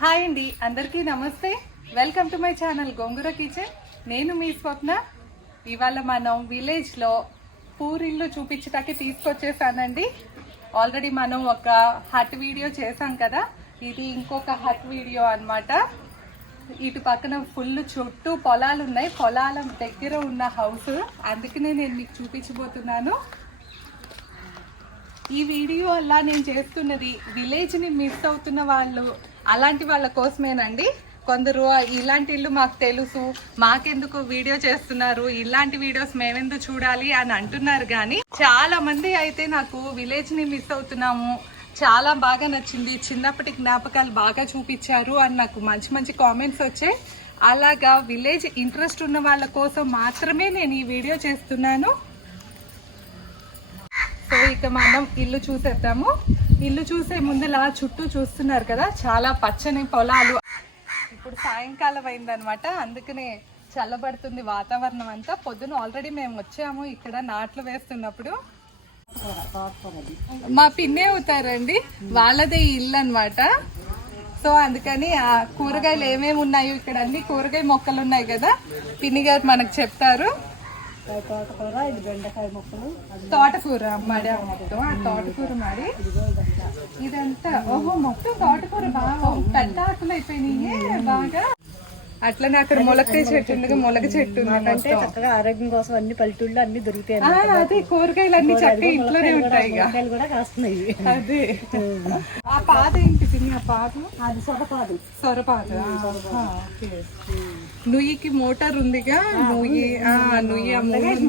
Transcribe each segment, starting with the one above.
Hi అండి, అందరికీ నమస్తే. Welcome to my channel gongura kitchen. నేను మీ స్వప్న. ఇవాళ మనం విలేజ్లో పూరిల్లు చూపించటానికి తీసుకొచ్చేసానండి. ఆల్రెడీ మనం ఒక హట్ వీడియో చేసాం కదా, ఇది ఇంకొక హట్ వీడియో అన్నమాట. ఇటు పక్కన ఫుల్ చుట్టూ పొలాలు ఉన్నాయి, పొలాల దగ్గర ఉన్న హౌస్, అందుకనే నేను మీకు చూపించబోతున్నాను. ఈ వీడియో వల్ల నేను చేస్తున్నది విలేజ్ని మిస్ అవుతున్న వాళ్ళు, అలాంటి వాళ్ళ కోసమేనండి. కొందరు ఇలాంటి ఇల్లు మాకు తెలుసు, మాకెందుకు వీడియో చేస్తున్నారు, ఇలాంటి వీడియోస్ మేమెందుకు చూడాలి అని అంటున్నారు. కానీ చాలా మంది అయితే నాకు విలేజ్ని మిస్ అవుతున్నాము, చాలా బాగా నచ్చింది, చిన్నప్పటి జ్ఞాపకాలు బాగా చూపించారు అని నాకు మంచి మంచి కామెంట్స్ వచ్చాయి. అలాగా విలేజ్ ఇంట్రెస్ట్ ఉన్న వాళ్ళ కోసం మాత్రమే నేను ఈ వీడియో చేస్తున్నాను. సో ఇక మనం ఇల్లు చూసేద్దాము. ఇల్లు చూసే ముందులా చుట్టూ చూస్తున్నారు కదా, చాలా పచ్చని పొలాలు. ఇప్పుడు సాయంకాలం అయిందనమాట, అందుకనే చల్లబడుతుంది వాతావరణం అంతా. పొద్దున ఆల్రెడీ మేము వచ్చాము, ఇక్కడ నాట్లు వేస్తున్నప్పుడు మా పిన్నే అవుతారండి, వాళ్ళదే ఇల్లు అనమాట. సో అందుకని ఆ కూరగాయలు ఏమేమి ఉన్నాయో, ఇక్కడ అన్ని కూరగాయ మొక్కలు ఉన్నాయి కదా, పిన్ని గారు మనకు చెప్తారు. తోటకూర, ఇది బెండకాయ మొక్కలు, తోటకూర మాడి, మొత్తం ఆ తోటకూర మాడి ఇదంతా. ఓహో, మొత్తం తోటకూర బాగా పెద్ద ఆకులు అయిపోయినాయి బాగా. అట్లనే అక్కడ మొలకాయ చెట్టు ఉంది, మొలక చెట్టు ఉంది. అంటే చక్కగా ఆరోగ్యం కోసం అన్ని పల్లెటూళ్ళు అన్ని దొరుకుతాయి. అదే కూరగాయలు అన్ని చక్కగా ఇంట్లోనే ఉంటాయి కూడా కాస్తున్నాయి. అదే ఆ పాద ఏంటి తిని, ఆ పాద అది సొరపాదు. సొరపాద. నుయ్యికి మోటార్ ఉందిగా, నుయ్యి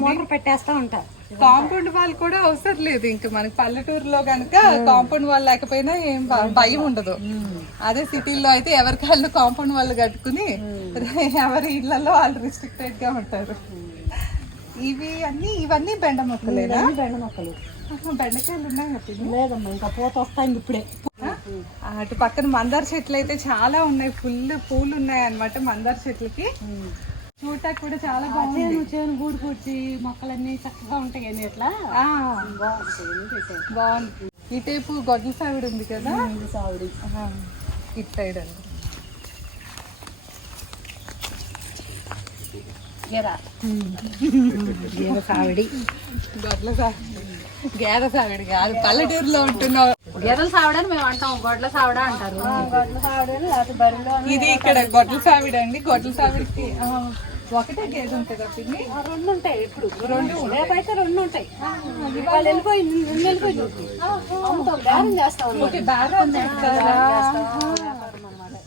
మోటార్ పెట్టేస్తా ఉంటారు. కాంపౌండ్ వాళ్ళు కూడా అవసరం లేదు. ఇంకా మనకి పల్లెటూరులో కనుక కాంపౌండ్ వాళ్ళు లేకపోయినా ఏం భయం ఉండదు. అదే సిటీల్లో అయితే ఎవరికి వాళ్ళు కాంపౌండ్ వాళ్ళు కట్టుకుని ఎవరి ఇళ్లలో వాళ్ళు రిస్ట్రిక్టెడ్ గా ఉంటారు. ఇవన్నీ బెండ మొక్కలేనా? బెండ మొక్కలు. బెండకాయలు ఉన్నాయి లేదమ్మా, ఇంకా పూత వస్తాయి ఇప్పుడే. అటు పక్కన మందార చెట్లు అయితే చాలా ఉన్నాయి, ఫుల్ పూలు ఉన్నాయి అన్నమాట మందార చెట్లకి. చూడటానికి కూడా చాలా బాగుంది. చేను గూడు కూర్చి మొక్కలన్నీ చక్కగా ఉంటాయి అని ఇట్లా బాగుంది. ఈ టైపు గొడ్ల సావిడి ఉంది కదా, సావిడి ఇటు సైడ్ అండి. సావిడి, గొడ్ల సావిడి, గేదె సావిడి కాదు, పల్లెటూరులో ఉంటున్నావు. గేదెల సావిడని మేము అంటాం, గొడ్ల సావిడ అంటారు. గొడ్ల సావిడ లేకపోతే బరిలో. ఇది ఇక్కడ గొడ్ల సావిడి అండి. గొడ్ల సావిడికి ఒకటే గేదె ఉంటుందా పిన్ని? రెండు ఉంటాయి. ఇప్పుడు రెండు రేపైతే రెండు ఉంటాయి. వాళ్ళు వెళ్ళిపోయి బేరం చేస్తాం.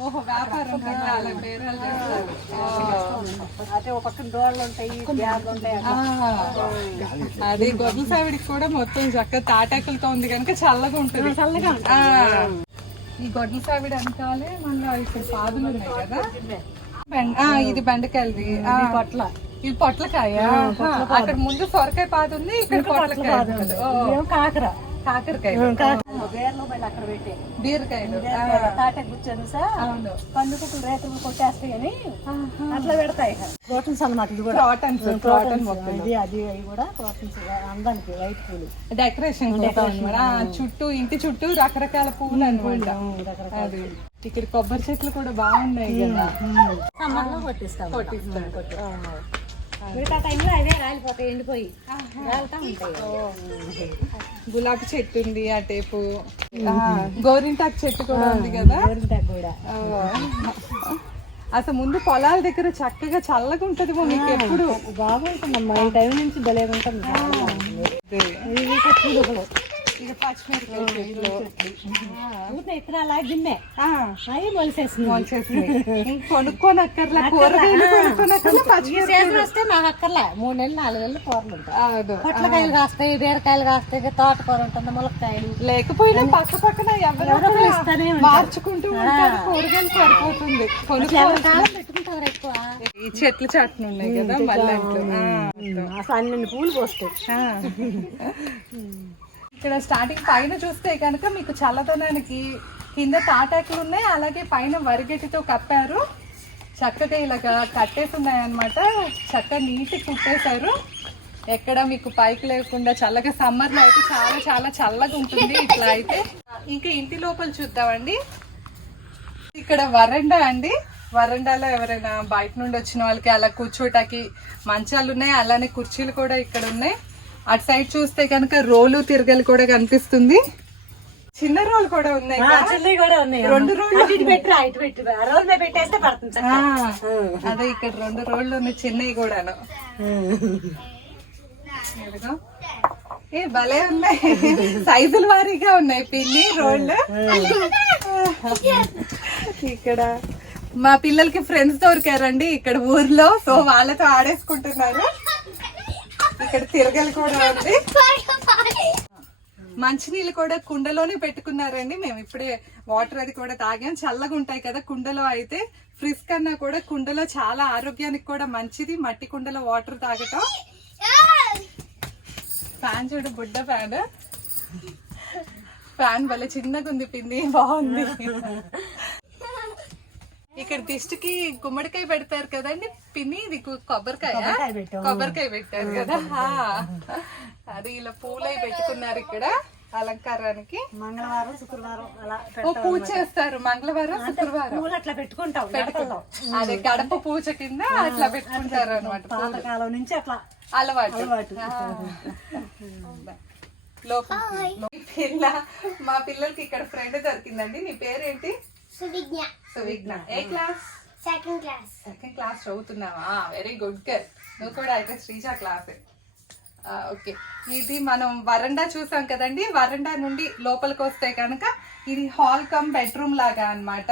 ఓహో, వ్యాపారం కదా, అలా బేరాలు చేస్తారు. అదే ఒక పక్కన డోర్లు ఉంటాయి, బ్యాగ్లు ఉంటాయి. అది గొడ్ల సావిడికి కూడా మొత్తం చక్కగా తాటాకులతో ఉంది కనుక చల్లగా ఉంటుంది. చల్లగా ఈ గొడ్ల సావిడి అంటాలే మళ్ళీ ఇక్కడ పాదులు ఉన్నాయి కదా. ఇది బెండకాయలది పొట్ల, ఇది పొట్లకాయ. అక్కడ ముందు సొరకాయ పాదు ఉంది, ఇక్కడ పొట్లకాయ. కాకరకాయ, అక్కడ పెట్టే బీరకాయలు, తాటాకు కూర్చొని సార్ పండుగలు రేతులు కొట్టేస్తాయి అని అట్లా పెడతాయి. ప్రోటీన్స్ అన్నమాట. ఇది కూడా ఇది అది అవి కూడా ప్రోటీన్స్ అందానికి వైట్ పూలు డెకరేషన్ చుట్టూ, ఇంటి చుట్టూ రకరకాల పూలు అనమాట. అది ఇక్కడ కొబ్బరి చెట్లు కూడా బాగున్నాయి కదా, కొట్టిస్తాం. ఎండిపోయి గులాబీ చెట్టు ఉంది, ఆ టేపు గోరింటాకు చెట్టు కూడా ఉంది కదా. అసలు ముందు పొలాల దగ్గర చక్కగా చల్లగా ఉంటది మీకు ఎప్పుడు. బాగుంటుందమ్మా, ఈ టైం నుంచి భలే ఉంటుంది. ఇక పచ్చిమిరపకాయ కొనుక్కొని అక్కర్లా, కూరగాయలు సీజన్ వస్తే మాకు అక్కర్లా. 3 నెలలు 4 నెలలు కూరలు ఉంటాయి. పొట్లకాయలు కాస్తాయి, బీరకాయలు కాస్తాయి, తోటకూర ఉంటుంది, ములక్కాయలు. లేకపోయినా పక్క పక్కన ఎవరో ఇస్తానే మార్చుకుంటూ ఉంటారు, కూరగాయలు సరిపోతుంది. పెట్టుకుంటారు ఎక్కువ. ఈ చెట్లు చాటును ఉన్నాయి కదా, మళ్ళీ అసలు అన్ని పూలు పోస్తాయి. ఇక్కడ స్టార్టింగ్ పైన చూస్తే కనుక మీకు చల్లదనానికి కింద తాటాకులు ఉన్నాయి, అలాగే పైన వరిగడ్డితో కప్పారు. చక్కగా ఇలాగా కట్టేసి ఉన్నాయన్నమాట, చక్కగా నీట్గా కుట్టేశారు. ఎక్కడ మీకు పైకి లేకుండా చల్లగా. సమ్మర్లో అయితే చాలా చాలా చల్లగా ఉంటుంది ఇట్లా అయితే. ఇంకా ఇంటి లోపల చూద్దామండి. ఇక్కడ వరండా అండి. వరండాలో ఎవరైనా బయట నుండి వచ్చిన వాళ్ళకి అలా కూర్చోటానికి మంచాలు ఉన్నాయి, అలానే కుర్చీలు కూడా ఇక్కడ ఉన్నాయి. అటు సైడ్ చూస్తే కనుక రోలు తిరగలు కూడా కనిపిస్తుంది. చిన్న రోల్ కూడా ఉన్నాయి, రెండు రోళ్ళు అదే ఇక్కడ 2 రోళ్ళు ఉన్నాయి చిన్నవి కూడాను. ఏ భలే ఉన్నాయి, సైజుల వారీగా ఉన్నాయి పిన్ని రోళ్ళు. ఇక్కడ మా పిల్లలకి ఫ్రెండ్స్ దొరికారండి ఇక్కడ ఊర్లో, సో వాళ్ళతో ఆడేసుకుంటున్నారు. ఇక్కడ తిరగలు కూడా ఉంది. మంచినీళ్ళు కూడా కుండలోనే పెట్టుకున్నారండి. మేము ఇప్పుడే వాటర్ అది కూడా తాగాం. చల్లగా ఉంటాయి కదా కుండలో అయితే. ఫ్రిజ్ కన్నా కూడా కుండలో చాలా ఆరోగ్యానికి కూడా మంచిది మట్టి కుండలో వాటర్ తాగటం. ఫ్యాన్ చూడు, బుడ్డ ఫ్యాన్. ఫ్యాన్ భలే చిన్నగా ఉంది పిన్ని, బాగుంది. ఇక్కడ దిష్టికి గుమ్మడికాయ పెడతారు కదండి పిన్ని, ఇది కొబ్బరికాయ పెట్టారు కదా. అది ఇలా పూలై పెట్టుకున్నారు ఇక్కడ అలంకారానికి. మంగళవారం శుక్రవారం అలా పూజ చేస్తారు. మంగళవారం శుక్రవారం అట్లా పెట్టుకుంటాం. అదే గడప పూజ కింద అట్లా పెట్టుకుంటారు అనమాట. పాతకాలం నుంచి అట్లా అలవాటు. పిల్ల మా పిల్లలకి ఇక్కడ ఫ్రెండ్ దొరికిందండి. నీ పేరేంటి? సువిజ్ఞ. ఏ క్లాస్? సెకండ్ క్లాస్ చదువుతున్నావా? Very good girl. నువ్వు కూడా అయితే శ్రీజ క్లాసే. ఓకే, ఇది మనం వరండా చూసాం కదండి. వరండా నుండి లోపలికి వస్తే కనుక ఇది హాల్ కమ్ బెడ్రూమ్ లాగా అన్నమాట.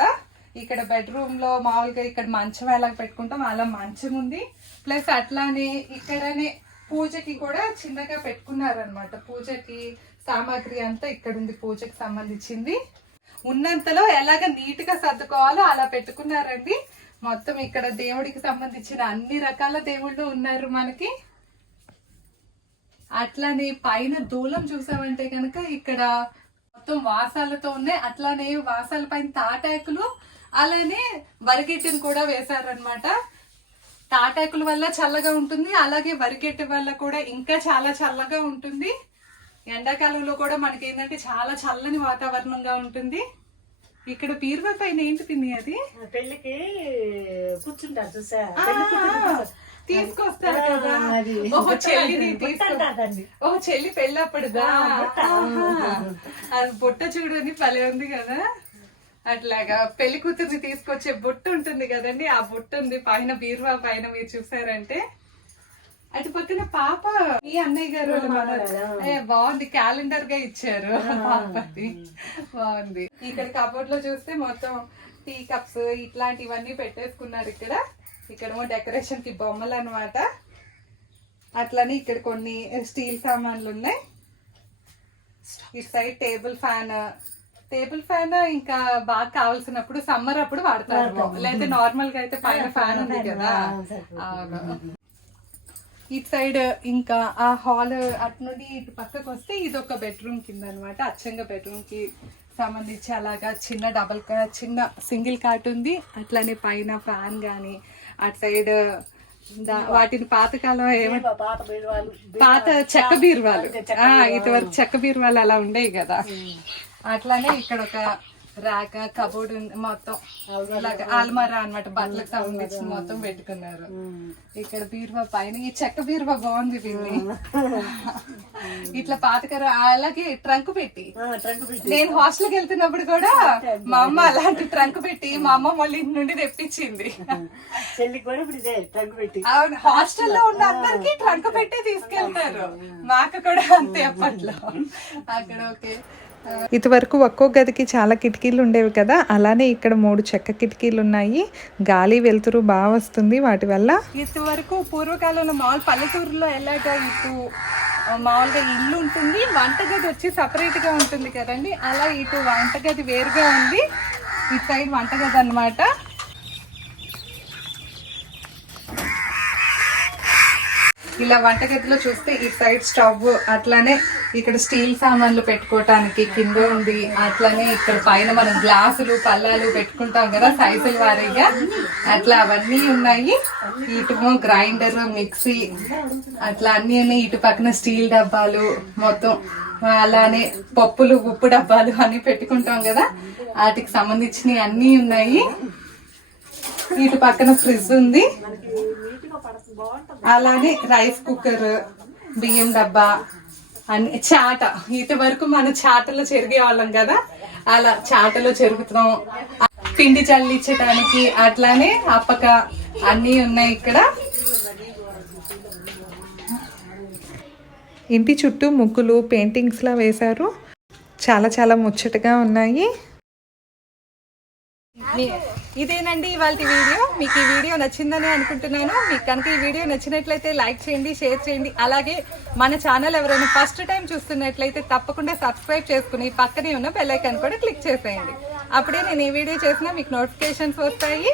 ఇక్కడ బెడ్రూమ్ లో మామూలుగా ఇక్కడ మంచం ఎలా పెట్టుకుంటాం అలా మంచం ఉంది. ప్లస్ అట్లానే ఇక్కడనే పూజకి కూడా చిన్నగా పెట్టుకున్నారనమాట. పూజకి సామాగ్రి అంతా ఇక్కడ ఉంది, పూజకి సంబంధించింది. ఉన్నంతలో ఎలాగ నీట్ గా సర్దుకోవాలో అలా పెట్టుకున్నారండి. మొత్తం ఇక్కడ దేవుడికి సంబంధించిన అన్ని రకాల దేవుళ్ళు ఉన్నారు మనకి. అట్లానే పైన దూలం చూసామంటే కనుక ఇక్కడ మొత్తం వాసాలతో ఉన్నాయి. అట్లానే వాసాల పైన తాటాకులు, అలానే వరిగెట్టుని కూడా వేశారనమాట. తాటాకుల వల్ల చల్లగా ఉంటుంది, అలాగే వరిగెట్టు వల్ల కూడా ఇంకా చాలా చల్లగా ఉంటుంది. ఎండాకాలంలో కూడా మనకి ఏంటంటే చాలా చల్లని వాతావరణంగా ఉంటుంది. ఇక్కడ బీరువా పైన ఏంటి తిని అది పెళ్లికి కూర్చుంటారు చూసా, తీసుకొస్తారు కదా. ఓహో చెల్లిని ఓహో చెల్లి పెళ్ళప్పుడుదా. అది బుట్ట చూడని భలే ఉంది కదా. అట్లాగా పెళ్లి కూతుర్ని తీసుకొచ్చే బుట్ట ఉంటుంది కదండి, ఆ బుట్ట ఉంది పైన బీరువా పైన. మీరు చూసారంటే అటు పక్కన పాప ఈ అన్నయ్య గారు బాగుంది, క్యాలెండర్ గా ఇచ్చారు పాపది, బాగుంది. ఇక్కడ కబోర్డ్ లో చూస్తే మొత్తం టీ కప్స్ ఇట్లాంటివన్నీ పెట్టేసుకున్నారు. ఇక్కడ ఇక్కడేమో డెకరేషన్ కి బొమ్మలు అన్నమాట. అట్లని ఇక్కడ కొన్ని స్టీల్ సామాన్లు ఉన్నాయి. ఇటు సైడ్ టేబుల్ ఫ్యాన్ ఇంకా బాగా కావాల్సినప్పుడు సమ్మర్ అప్పుడు వాడతారు, లేదా నార్మల్ గా అయితే పైన ఫ్యాన్ ఉంది కదా. ఇటు సైడ్ ఇంకా ఆ హాల్ అటు నుండి ఇటు పక్కకు వస్తే ఇది ఒక బెడ్రూమ్ కింద అనమాట. అచ్చంగా బెడ్రూమ్ కి సంబంధించి అలాగా చిన్న సింగిల్ కాట్ ఉంది. అట్లానే పైన ఫ్యాన్ గానీ అటు సైడ్ వాటిని పాతకాలం పాత చెక్క బీరువాలు, ఇటువరకు చెక్క బీరువాలు అలా ఉండేవి కదా. అట్లానే ఇక్కడ ఒక ర్యాక్, కబోర్డ్ మొత్తం ఆల్మారా అన్నమాట, బట్టలకు సంబంధించిన మొత్తం పెట్టుకున్నారు. ఇక్కడ బీరువా పైన ఈ చెక్క బీరువా బాగుంది దీన్ని. ఇట్లా పాతకారు. అలాగే ట్రంక్ పెట్టి నేను హాస్టల్కి వెళ్తున్నప్పుడు కూడా మా అమ్మ అలాంటి ట్రంక్ పెట్టి మా అమ్మ వాళ్ళ ఇంటి నుండి తెప్పించింది. అవును, హాస్టల్లో ఉన్న అందరికి ట్రంక్ పెట్టి తీసుకెళ్తారు. మాకు కూడా అంతే అప్పట్లో. అక్కడ ఓకే, ఇదివరకు ఒక్కో గదికి చాలా కిటికీలు ఉండేవి కదా, అలానే ఇక్కడ 3 చెక్క కిటికీలు ఉన్నాయి. గాలి వెలుతురు బాగా వస్తుంది వాటి వల్ల. ఇదివరకు పూర్వకాలంలో మామూలు పల్లెటూరులో ఎలాగా ఇటు మామూలుగా ఇల్లు ఉంటుంది, వంటగది వచ్చి సపరేట్ గా ఉంటుంది కదండి. అలా ఇటు వంటగది వేరుగా ఉంది, ఇటు సైడ్ వంటగది అన్నమాట. ఇలా వంటగదిలో చూస్తే ఈ సైడ్ స్టవ్, అట్లానే ఇక్కడ స్టీల్ సామాన్లు పెట్టుకోవటానికి కింద ఉంది. అట్లానే ఇక్కడ పైన మనం గ్లాసులు పళ్ళాలు పెట్టుకుంటాం కదా సైజుల వారీగా, అట్లా అవన్నీ ఉన్నాయి. ఇటుమో గ్రైండర్, మిక్సీ అట్లా అన్ని ఉన్నాయి. ఇటు పక్కన స్టీల్ డబ్బాలు మొత్తం అలానే పప్పులు ఉప్పు డబ్బాలు అన్ని పెట్టుకుంటాం కదా, వాటికి సంబంధించినవి అన్నీ ఉన్నాయి. ఇటు పక్కన ఫ్రిడ్జ్ ఉంది, అలానే రైస్ కుక్కర్, బియ్యం డబ్బా అన్ని, చాట. ఇటు వరకు మనం చాటలో చెరిగే వాళ్ళం కదా, అలా చాటలో చెరుగుతాం. పిండి చల్లించడానికి అట్లానే అప్పక అన్నీ ఉన్నాయి ఇక్కడ. ఇంటి చుట్టూ ముగ్గులు పెయింటింగ్స్లా వేశారు, చాలా చాలా ముచ్చటగా ఉన్నాయి. ఇదేనండి ఇవాళ వీడియో. మీకు ఈ వీడియో నచ్చిందని అనుకుంటున్నాను. మీకు కనుక ఈ వీడియో నచ్చినట్లయితే లైక్ చేయండి, షేర్ చేయండి. అలాగే మన ఛానల్ ఎవరైనా ఫస్ట్ టైం చూస్తున్నట్లయితే తప్పకుండా సబ్స్క్రైబ్ చేసుకుని పక్కనే ఉన్న బెల్ ఐకాన్ కూడా క్లిక్ చేసేయండి. అప్పుడే నేను ఈ వీడియో చేసినా మీకు నోటిఫికేషన్స్ వస్తాయి.